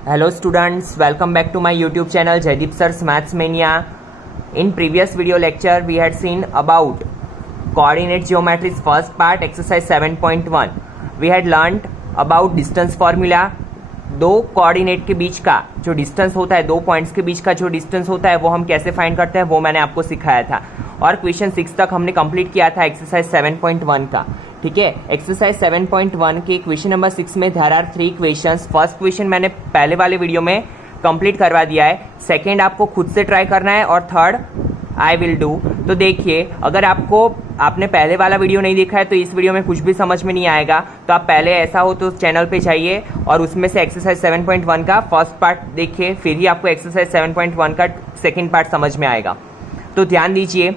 Hello students, welcome back to my YouTube channel Jaideep Sir's Maths Mania. In previous video lecture we had seen about coordinate geometry's first part exercise 7.1. We had learnt about distance formula. दो coordinate के बीच का जो distance होता है, दो points के बीच का जो डिस्टेंस होता है वो हम कैसे फाइंड करते हैं वो मैंने आपको सिखाया था। और क्वेश्चन 6 तक हमने कंप्लीट किया था एक्सरसाइज 7.1 का। ठीक है, एक्सरसाइज 7.1 के क्वेश्चन नंबर 6 में there are 3 questions. First question मैंने पहले वाले वीडियो में कंप्लीट करवा दिया है, सेकेंड आपको खुद से ट्राई करना है और थर्ड आई विल डू। तो देखिए, अगर आपने पहले वाला वीडियो नहीं देखा है तो इस वीडियो में कुछ भी समझ में नहीं आएगा, तो आप पहले ऐसा हो तो चैनल पे जाइए और उसमें से एक्सरसाइज 7.1 का फर्स्ट पार्ट देखिए, फिर ही आपको एक्सरसाइज 7.1 का सेकेंड पार्ट समझ में आएगा। तो ध्यान दीजिए,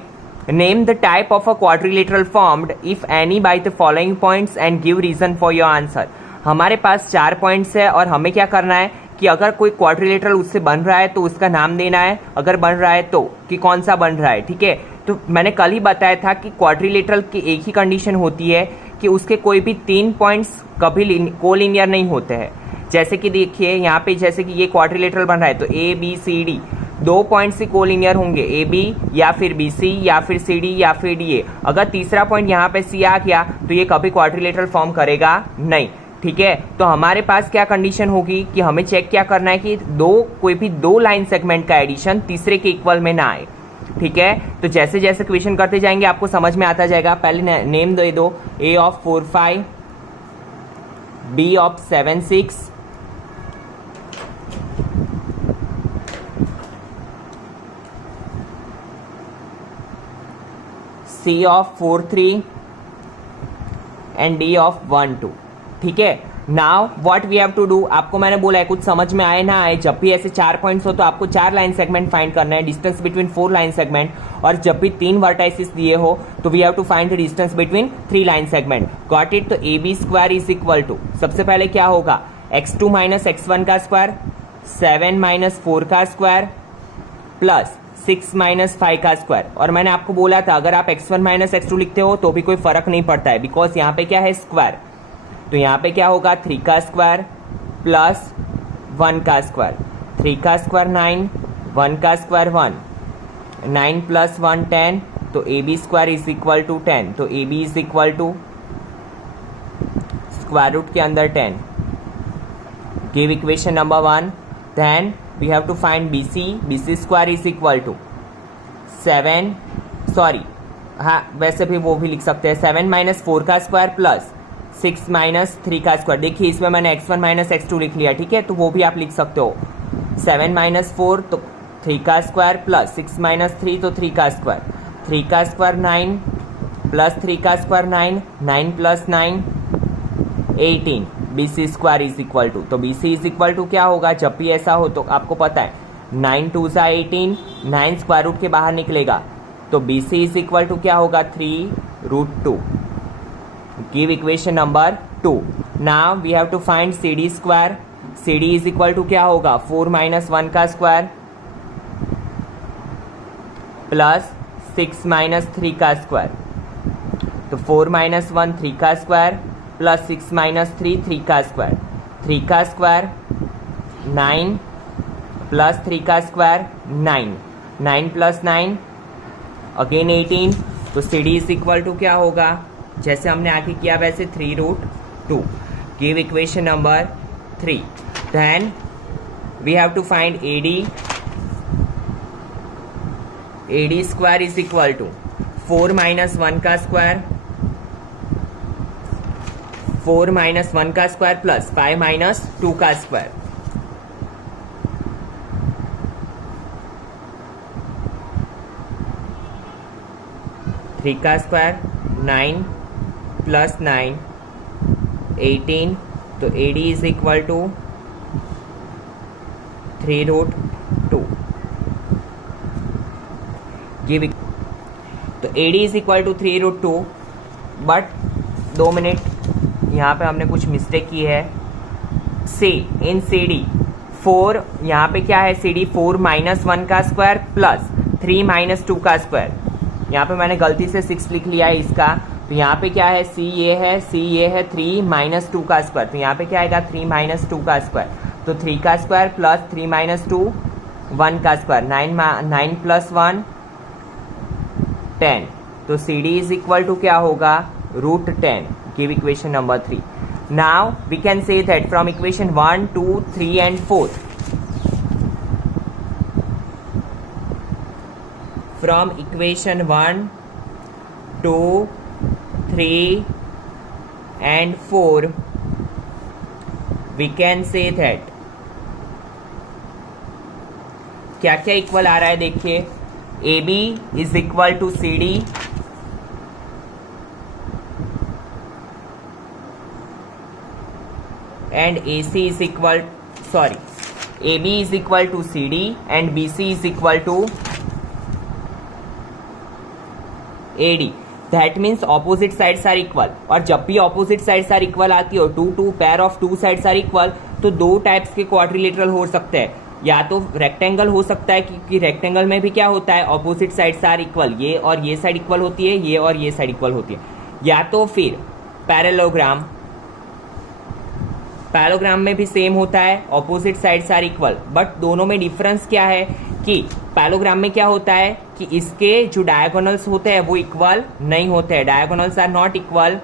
name the type of a quadrilateral formed if any by the following points and give reason for your answer. हमारे पास 4 पॉइंट्स है और हमें क्या करना है कि अगर कोई क्वाड्रिलेटरल उससे बन रहा है तो उसका नाम देना है, अगर बन रहा है तो कि कौन सा बन रहा है। ठीक है, तो मैंने कल ही बताया था कि क्वाड्रिलेटरल की एक ही कंडीशन होती है कि उसके कोई भी 3 पॉइंट्स कभी कोलिनियर नहीं होते हैं। जैसे कि देखिए यहाँ पे, जैसे कि ये क्वाड्रिलेटरल बन रहा है तो A B C D 2 points से कोलिनियर होंगे, ए बी या फिर बी सी या फिर सी डी या फिर डी ए। अगर तीसरा पॉइंट यहाँ पे सी आ गया तो ये कभी क्वाड्रिलेटरल फॉर्म करेगा नहीं। ठीक है, तो हमारे पास क्या कंडीशन होगी कि हमें चेक क्या करना है कि कोई भी 2 लाइन सेगमेंट का एडिशन तीसरे के इक्वल में ना आए। ठीक है, तो जैसे जैसे क्वेश्चन करते जाएंगे आपको समझ में आता जाएगा। पहले नेम दे दो, A of 4 5, B of 7 6, C of 4 3 and D of 1 2। ठीक है, now what we have to do, आपको मैंने बोला है कुछ समझ में आए ना आए, जब भी ऐसे 4 पॉइंट्स हो तो आपको 4 लाइन सेगमेंट फाइंड करना है, डिस्टेंस बिटवीन 4 लाइन सेगमेंट। और जब भी 3 वर्टाइसिस दिए हो तो we have to find the distance between 3 line segment. Got it? तो A B square is equal to, सबसे पहले क्या होगा, x2 माइनस x1 का स्क्वायर, 7 माइनस 4 का स्क्वायर प्लस 6 माइनस 5 का स्क्वायर। और मैंने आपको बोला था अगर आप x1 माइनस x2 लिखते हो तो भी कोई फर्क नहीं पड़ता है, बिकॉज यहाँ पे क्या है, स्क्वायर। तो यहाँ पे क्या होगा, 3 का स्क्वायर प्लस 1 का स्क्वायर, 3 का स्क्वायर 9, 1 का स्क्वायर 1, 9 प्लस 1 10, तो A B square is equal to 10। तो A B is equal to square root के अंदर 10। Give equation number 1। Then we have to find B C square is equal to 7, sorry हाँ वैसे भी वो भी लिख सकते हैं, 7 माइनस 4 का स्क्वायर प्लस 6 माइनस 3 का स्क्वायर। देखिए इसमें मैंने x1 माइनस x2 लिख लिया। ठीक है, तो वो भी आप लिख सकते हो, 7 माइनस 4 तो 3 का स्क्वायर प्लस 6 माइनस 3 तो 3 का स्क्वायर, 3 का स्क्वायर 9 प्लस 3 का square 9, 9 plus 9 18, B C square is equal to. तो B C is equal to क्या होगा, जब भी ऐसा हो तो आपको पता है 9 2 सा 18, 9 स्क्वायर रूट के बाहर निकलेगा तो B C is equal to क्या होगा, 3√2। Give equation number 2। Now we have to find C D square. C D is equal to क्या होगा, 4 माइनस 1 का स्क्वायर प्लस 6 माइनस 3 का स्क्वायर। तो 4 माइनस 1 3 का स्क्वायर प्लस 6 माइनस 3 3 का स्क्वायर, 3 का स्क्वायर 9 प्लस 3 का स्क्वायर 9, 9 प्लस 9 अगेन 18। तो C D is equal to क्या होगा, जैसे हमने आगे किया वैसे 3√2। Give equation number 3। Then we have to find A D. A D square is equal to 4 minus 1 का स्क्वायर, 4 माइनस 1 का स्क्वायर प्लस 5 माइनस 2 का स्क्वायर। थ्री का स्क्वायर 9 प्लस 9 18, तो A D is equal to 3√2। Give, तो A D is equal to 3√2, but 2 minute यहाँ पे हमने कुछ मिस्टेक की है। सी इन सी डी 4, यहाँ पे क्या है, सी डी 4 माइनस 1 का स्क्वायर प्लस 3 माइनस 2 का स्क्वायर। यहाँ पे मैंने गलती से 6 लिख लिया है इसका, तो यहाँ पे क्या है, सी ये है 3 माइनस 2 का स्क्वायर, तो यहाँ पे क्या आएगा 3 माइनस 2 का स्क्वायर। तो 3 का स्क्वायर प्लस 3 माइनस 2 1 का स्क्वायर 9 प्लस 1 10। तो C D is equal to क्या होगा √10। Give equation number 3। Now we can say that from equation 1, 2, 3 and 4 from equation 1, 2, 3 and 4 we can say that क्या क्या इक्वल आ रहा है देखिए A B is equal to C D and A C is equal A B is equal to C D and B C is equal to AD। That means opposite sides are equal. और जब भी opposite sides are equal आती हो two pair of two sides are equal तो दो types के quadrilateral हो सकते हैं। या तो रेक्टेंगल हो सकता है क्योंकि रेक्टेंगल में भी क्या होता है ऑपोजिट साइड्स आर इक्वल, ये और ये साइड इक्वल होती है, ये और ये साइड इक्वल होती है। या तो फिर पैरेललोग्राम में भी सेम होता है opposite sides are equal, but दोनों में डिफरेंस क्या है कि पैरेललोग्राम में क्या होता है कि इसके जो डायगोनल्स होते हैं वो इक्वल नहीं होते हैं, diagonals are not equal.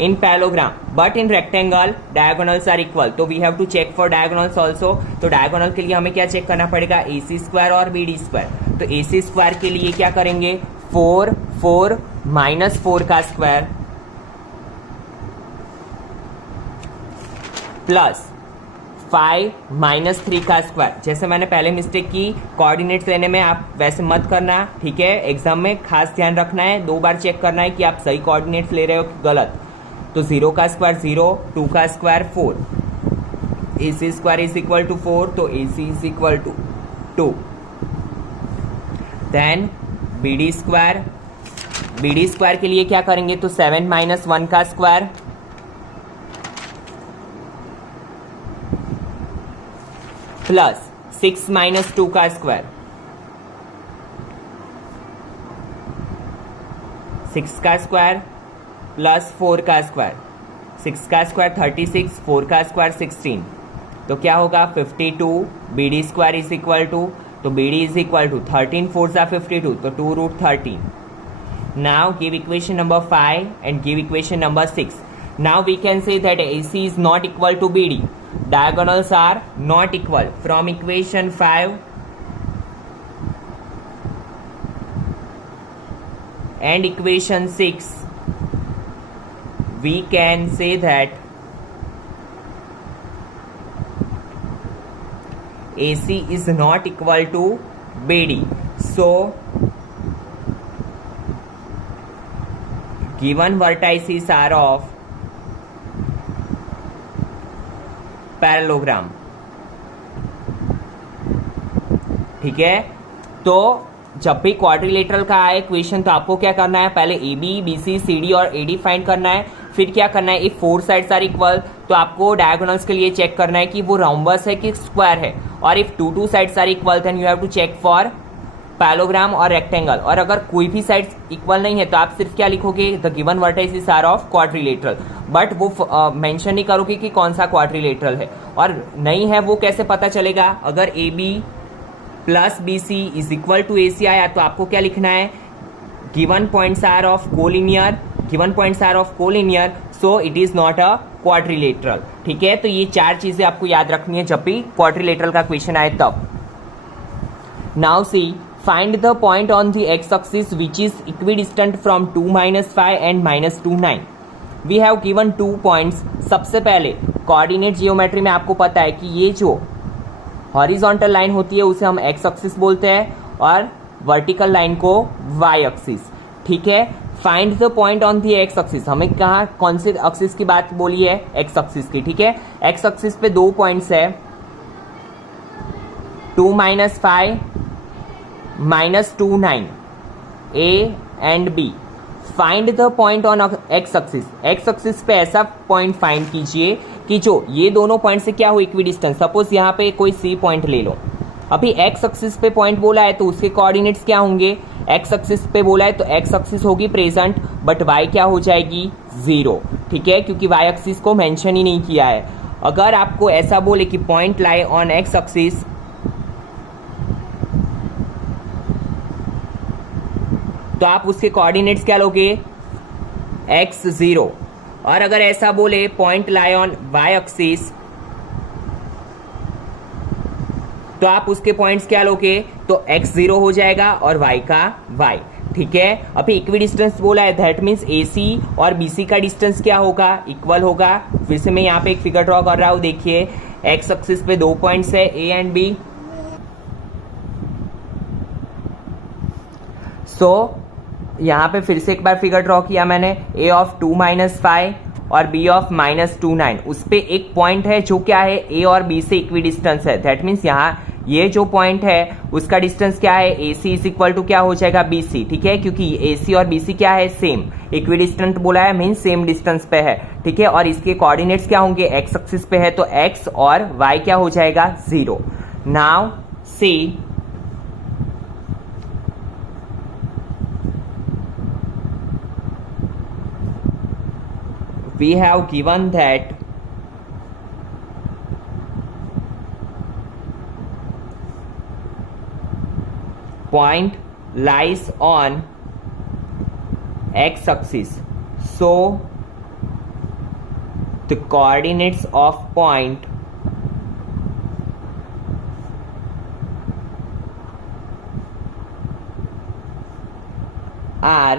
In parallelogram but in rectangle diagonals are equal. तो we have to check for diagonals also. तो डायगोनल के लिए हमें क्या चेक करना पड़ेगा AC स्क्वायर और BD स्क्वायर। तो AC स्क्वायर के लिए क्या करेंगे 4 माइनस 4 का स्क्वायर प्लस 5 माइनस 3 का स्क्वायर। जैसे मैंने पहले मिस्टेक की कोऑर्डिनेट्स लेने में, आप वैसे मत करना, ठीक है। एग्जाम में खास ध्यान रखना है, 2 बार चेक करना है कि आप सही कोऑर्डिनेट्स ले रहे हो कि गलत। तो 0 का स्क्वायर 0, 2 का square 4, AC square is equal to 4, तो AC is equal to 2। Then BD square के लिए क्या करेंगे तो 7 माइनस 1 का स्क्वायर प्लस 6 माइनस 2 का स्क्वायर, 6 का स्क्वायर प्लस 4 का स्क्वायर, 6 का स्क्वायर 36, 4 का स्क्वायर 16। तो क्या होगा 52। BD square is equal to, तो BD इज इक्वल टू 13 4 सा 52, तो 2√13। Now give equation number 5 and give equation number 6. Now we can say that AC is not equal to BD. Diagonals are not equal. From equation 5 and equation 6 we can say that AC is not equal to BD. So given vertices are of parallelogram, ठीक है। तो जब भी quadrilateral का आए equation तो आपको क्या करना है, पहले AB, BC, CD और AD फाइंड करना है। फिर क्या करना है, इफ 4 साइड्स आर इक्वल तो आपको डायगोनल्स के लिए चेक करना है कि वो रोम्बस है कि स्क्वायर है। और if 2 sides are equal then you have to check for parallelogram और रेक्टेंगल। और अगर कोई भी साइड्स इक्वल नहीं है तो आप सिर्फ क्या लिखोगे the given vertices are of quadrilateral, but वो मेंशन नहीं करोगे कि कौन सा क्वाड्रिलेटरल है। और नहीं है वो कैसे पता चलेगा, अगर AB plus BC is equal to AC आया तो आपको क्या लिखना है given points are of collinear, so it is not a quadrilateral, ठीक है। तो ये 4 चीजें आपको याद रखनी है जब भी क्वाड्रिलेटरल का क्वेश्चन आए तब। Now see find the point on the x-axis which is equidistant from 2 minus 5 and minus 2 9. We have given 2 points. सबसे पहले कोऑर्डिनेट जियोमेट्री में आपको पता है कि ये जो हॉरिजॉन्टल लाइन होती है उसे हम एक्स एक्सिस बोलते हैं और वर्टिकल लाइन को वाई एक्सिस, ठीक है। Find the point on the x axis, हमें कहा कौन से एक्सिस की बात बोली है, एक्स एक्सिस की, ठीक है। एक्स एक्सिस पे 2 पॉइंट्स है 2 minus 5 minus 2 9, A and B. Find the point on x axis, x axis पे ऐसा पॉइंट फाइंड कीजिए कि जो ये दोनों पॉइंट से क्या हो इक्विडिस्टेंस। सपोज यहाँ पे कोई C पॉइंट ले लो अभी एक्स एक्सिस पे पॉइंट बोला है तो उसके कोऑर्डिनेट्स क्या होंगे, एक्स एक्सिस पे बोला है तो एक्स एक्सिस होगी प्रेजेंट, बट वाई क्या हो जाएगी 0, ठीक है, क्योंकि वाई एक्सिस को मेंशन ही नहीं किया है। अगर आपको ऐसा बोले कि point lie on x axis, तो आप उसके कोऑर्डिनेट्स क्या लोगे, x0। और अगर ऐसा बोले point lie on y axis, तो आप उसके पॉइंट्स क्या लोगे, तो x0 हो जाएगा और y का y, ठीक है। अभी इक्वी डिस्टेंस बोला है, दैट मीन्स AC और BC का डिस्टेंस क्या होगा, इक्वल होगा। फिर से मैं यहाँ पे एक फिगर ड्रॉ कर रहा हूँ, देखिए x एक्सिस पे 2 पॉइंट्स है A एंड B। सो यहाँ पे फिर से एक बार फिगर ड्रॉ किया मैंने, A ऑफ 2 - 5 और B ऑफ -2 9, उस पे एक पॉइंट है जो क्या है A और B से इक्वी डिस्टेंस है, दैट मीन्स यहाँ ये जो पॉइंट है उसका डिस्टेंस क्या है, AC इज इक्वल टू क्या हो जाएगा BC, ठीक है, क्योंकि AC और BC क्या है सेम, इक्वी डिस्टेंट बोला है मीन्स सेम डिस्टेंस पे है, ठीक है। और इसके कोऑर्डिनेट्स क्या होंगे, x एक्सिस पे है तो x और y क्या हो जाएगा 0। Now see we have given that point lies on x axis, so the coordinates of point are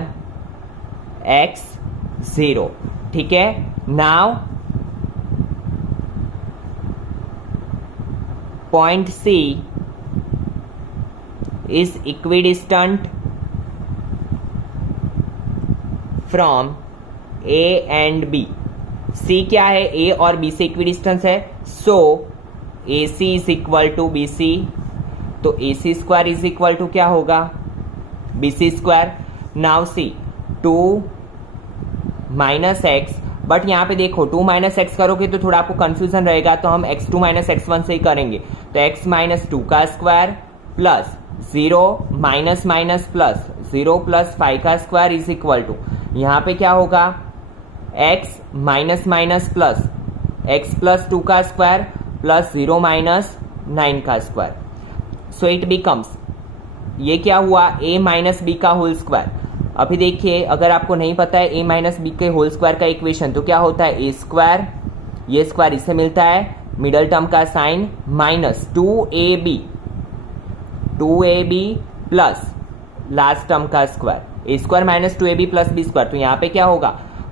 x0, ठीक है। Now point C is equidistant from A and B। C क्या है, A और B से equidistance है, so AC is equal to BC, तो AC square is equal to क्या होगा BC square. Now C 2 - x, but यहाँ पे देखो 2 - x करोगे तो थोड़ा आपको कंफ्यूजन रहेगा, तो हम x2 - x1 से ही करेंगे, तो x - 2 का square plus 0 minus minus plus 0 plus 5 का स्क्वायर इज इक्वल टू, यहाँ पे क्या होगा x minus minus plus x plus 2 का स्क्वायर प्लस 0 माइनस 9 का स्क्वायर, सो इट बिकम्स, ये क्या हुआ a माइनस b का होल स्क्वायर। अभी देखिए अगर आपको नहीं पता है a माइनस बी के होल स्क्वायर का इक्वेशन, तो क्या होता है a स्क्वायर, ये स्क्वायर इससे मिलता है, मिडल टर्म का sign minus 2ab plus last term का square, a square minus 2ab plus b square, तो यहाँ पे क्या होगा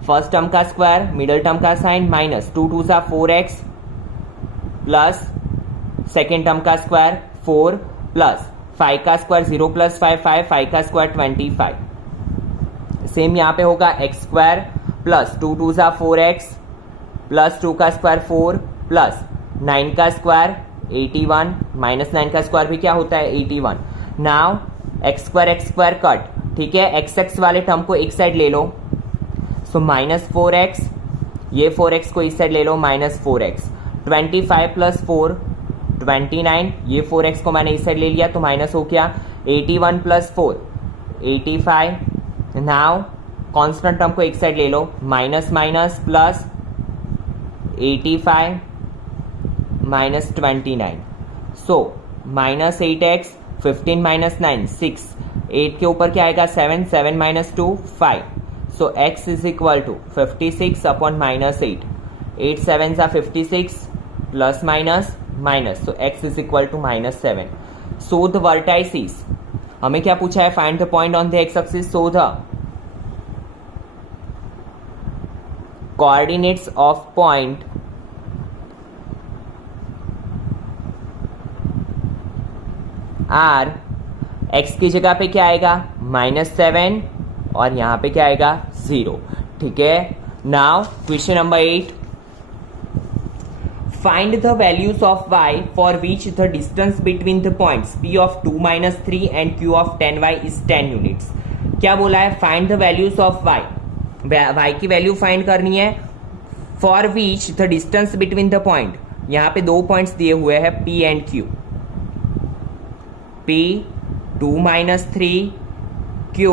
फर्स्ट टर्म का स्क्वायर, मिडल टर्म का sign minus 2 2 4x plus second term का स्क्वायर 4 प्लस 5 का स्क्वायर 0 प्लस 5 5 का स्क्वायर 25। सेम यहाँ पे होगा x square plus 2 2 4x plus 2 का स्क्वायर 4 प्लस 9 का स्क्वायर 81 माइनस 9 का स्क्वायर भी क्या होता है 81। नाउ x स्क्वायर कट, ठीक है, x वाले टर्म को एक साइड ले लो, सो -4x, ये 4x को इस साइड ले लो -4x, 25 प्लस 4 29, ये 4x को मैंने इस साइड ले लिया तो माइनस हो गया, 81 प्लस 4 85। नाउ कांस्टेंट टर्म को एक साइड ले लो, minus minus plus 85 minus 29, so -8x 15 minus 9 6, 8 के ऊपर क्या आएगा 7 7 minus 2 5, so x is equal to 56 upon -8, 8 7 सा 56 plus minus minus, so x is equal to -7। So the vertices, हमें क्या पूछा है, find the point on the x axis, so the coordinates of point are, x की जगह पे क्या आएगा -7 और यहां पे क्या आएगा 0, ठीक है। Now question number 8, find the values of y for which the distance between the points p of 2 - 3 and q of 10y is 10 units। क्या बोला है, find the values of y, y की वैल्यू फाइंड करनी है, for which the distance between the point, यहाँ पे 2 points दिए हुए हैं p and q, P 2 minus 3 Q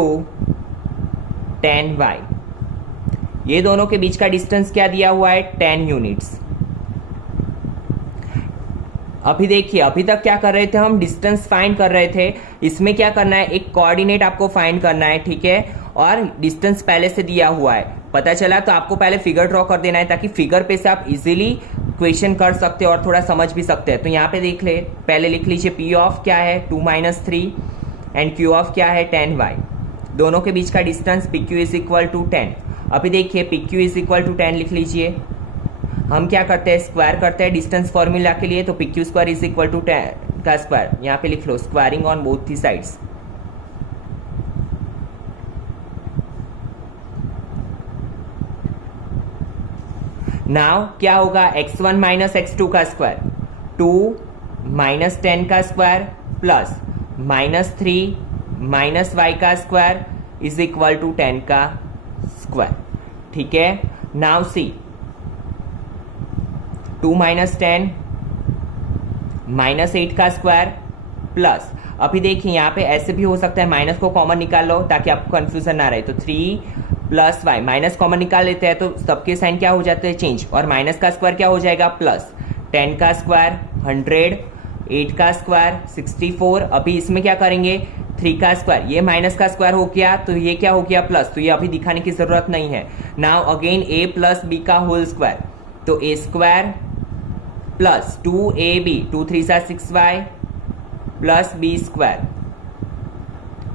10y। ये दोनों के बीच का डिस्टेंस क्या दिया हुआ है? 10 यूनिट्स। अभी देखिए, अभी तक क्या कर रहे थे हम? डिस्टेंस फाइंड कर रहे थे। इसमें क्या करना है? एक कोऑर्डिनेट आपको फाइंड करना है, ठीक है, और डिस्टेंस पहले से दिया हुआ है, पता चला तो आपको पहले फिगर ड्रॉ कर देना है, ताकि फिगर पे से आप इजीली क्वेश्चन कर सकते हो और थोड़ा समझ भी सकते हैं। तो यहाँ पे देख ले, पहले लिख लीजिए P ऑफ क्या है? 2 minus 3 एंड Q ऑफ क्या है? 10y। दोनों के बीच का distance PQ is equal to 10। अभी देखिए PQ इज इक्वल टू 10 लिख लीजिए। हम क्या करते हैं? स्क्वायर करते हैं डिस्टेंस फॉर्मूला के लिए, तो PQ square is equal to 10 का स्क्वायर। यहाँ पे लिख लो, squaring on both the sides. Now क्या होगा? x1 माइनस x2 का स्क्वायर, 2 माइनस 10 का square plus minus 3 minus y का स्क्वायर इज इक्वल टू 10 का स्क्वायर, ठीक है। नाउ सी, 2 माइनस 10 माइनस 8 का स्क्वायर प्लस, अभी देखिए यहाँ पे ऐसे भी हो सकता है, माइनस को कॉमन निकाल लो ताकि आपको कंफ्यूजन ना रहे। तो 3 प्लस वाई, माइनस कॉमन निकाल लेते हैं तो सबके साइन क्या हो जाते हैं? चेंज। और माइनस का स्क्वायर क्या हो जाएगा? प्लस। 10 का स्क्वायर 100, 8 का स्क्वायर 64। अभी इसमें क्या करेंगे? 3 का स्क्वायर, ये माइनस का स्क्वायर हो गया तो ये क्या हो गया? प्लस। तो ये अभी दिखाने की जरूरत नहीं है। Now again a plus b का होल स्क्वायर, तो a square plus 2ab, 2 3 6y plus b square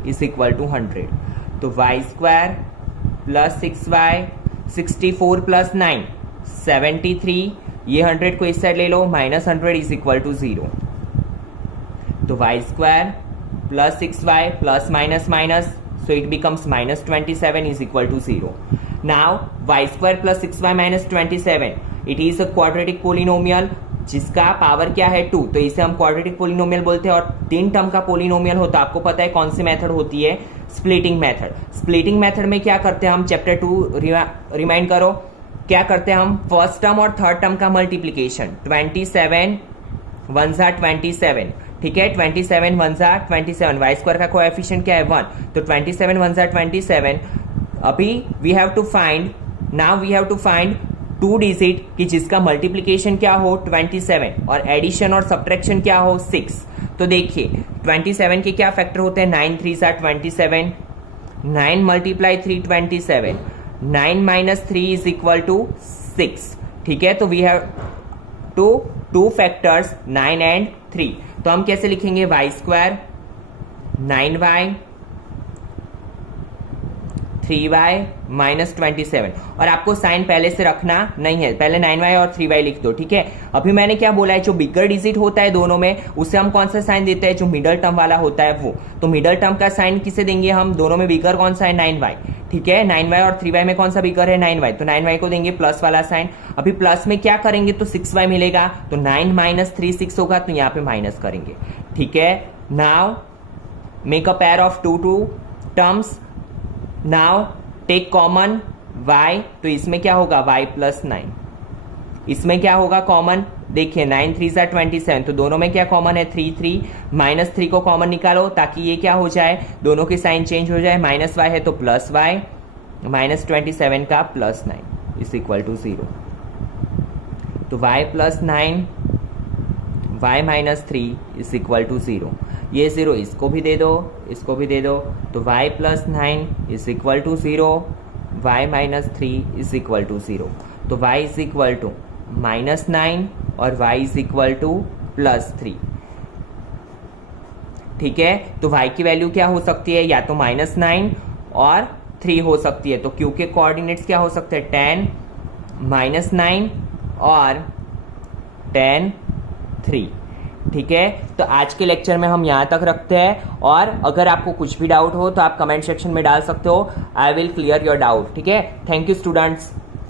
is equal to 100। तो y square plus 6y, 64 plus 9 73, ये 100 को इस साइड ले लो, माइनस 100 इज इक्वल टू 0। तो y square plus 6y plus minus minus, so it becomes minus 27 is equal to 0। Now y square plus 6y minus 27, it is a quadratic polynomial जिसका power क्या है? 2। तो इसे हम quadratic polynomial बोलते हैं। और 3 टर्म का पोलिनोमियल होता है, आपको पता है कौन सी मेथड होती है? Splitting method. स्प्लिटिंग मेथड में क्या करते हैं हम? चैप्टर 2 रिमाइंड करो, क्या करते हैं हम? फर्स्ट टर्म और थर्ड टर्म का मल्टीप्लीकेशन, 27 1 जा 27, ठीक है, 27 1 जा 27, वाई स्क्वायर का कोएफिशिएंट क्या है? 1, तो 27 1 जा 27। अभी we have to find, now we have to find 2 digit कि जिसका मल्टीप्लीकेशन क्या हो? 27 और एडिशन और सब्ट्रैक्शन क्या हो? 6। तो देखिए 27 के क्या फैक्टर होते हैं? 9 3 जा 27, 9 multiply 3 27, 9 minus 3 is equal to 6, ठीक है। तो we have two factors 9 and 3। तो हम कैसे लिखेंगे? Y square 9y 3y minus 27, और आपको साइन पहले से रखना नहीं है, पहले 9y और 3y लिख दो, ठीक है। अभी मैंने क्या बोला है? जो बिगर डिजिट होता है दोनों में, उससे हम कौन सा साइन देते हैं? जो मिडल टर्म वाला होता है वो। तो मिडल टर्म का साइन किसे देंगे हम? दोनों में बिगर कौन सा है? 9y, ठीक है। 9y और 3y में कौन सा बिगर है? 9y, तो 9y को देंगे प्लस वाला साइन। अभी प्लस में क्या करेंगे? तो 6y मिलेगा, तो 9 माइनस 3 6 होगा, तो यहाँ पे माइनस करेंगे, ठीक है। Now make a pair of 2 terms. Now take common y, तो इसमें क्या होगा? y प्लस 9, इसमें क्या होगा कॉमन? देखिए 9 3 जा 27, तो दोनों में क्या कॉमन है? 3 3, माइनस 3 को कॉमन निकालो ताकि ये क्या हो जाए? दोनों के साइन चेंज हो जाए। माइनस y है तो प्लस y, माइनस 27 का प्लस 9 इज इक्वल टू 0। तो y plus 9 y minus 3 is equal to 0। ये 0 इसको भी दे दो, इसको भी दे दो, तो y plus 9 is equal to 0, y minus 3 is equal to 0। तो y is equal to minus 9 और y is equal to plus 3, ठीक है। तो y की वैल्यू क्या हो सकती है? या तो माइनस 9 और 3 हो सकती है। तो q के कोऑर्डिनेट्स क्या हो सकते हैं? 10 माइनस 9 और 10 3, ठीक है। तो आज के लेक्चर में हम यहाँ तक रखते हैं, और अगर आपको कुछ भी डाउट हो तो आप कमेंट सेक्शन में डाल सकते हो। I will clear your doubt, ठीक है। Thank you students.